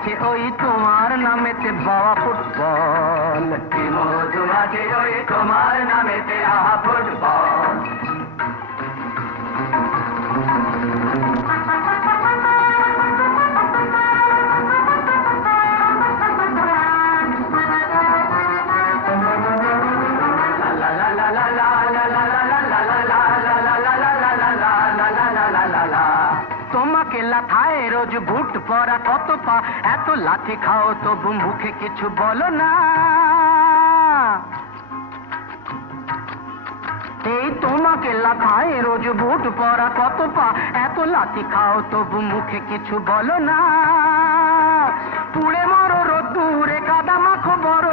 আছে ওই তোমার নামেতে বাবা ফুটবল, কি মধু আছে ওই তোমার নামেতে আহা ফুটবল। তোমাকে লাথায় রোজ বুট পরা কত পা, এত লাথি খাও তবু মুখে কিছু বলো না। এই তোমাকে লাথায় রোজ বুট পরা কত পা, এত লাথি খাও তবু মুখে কিছু বলো না। পুড়ে মরো রোদ্দুরে কাদা মাখো বড়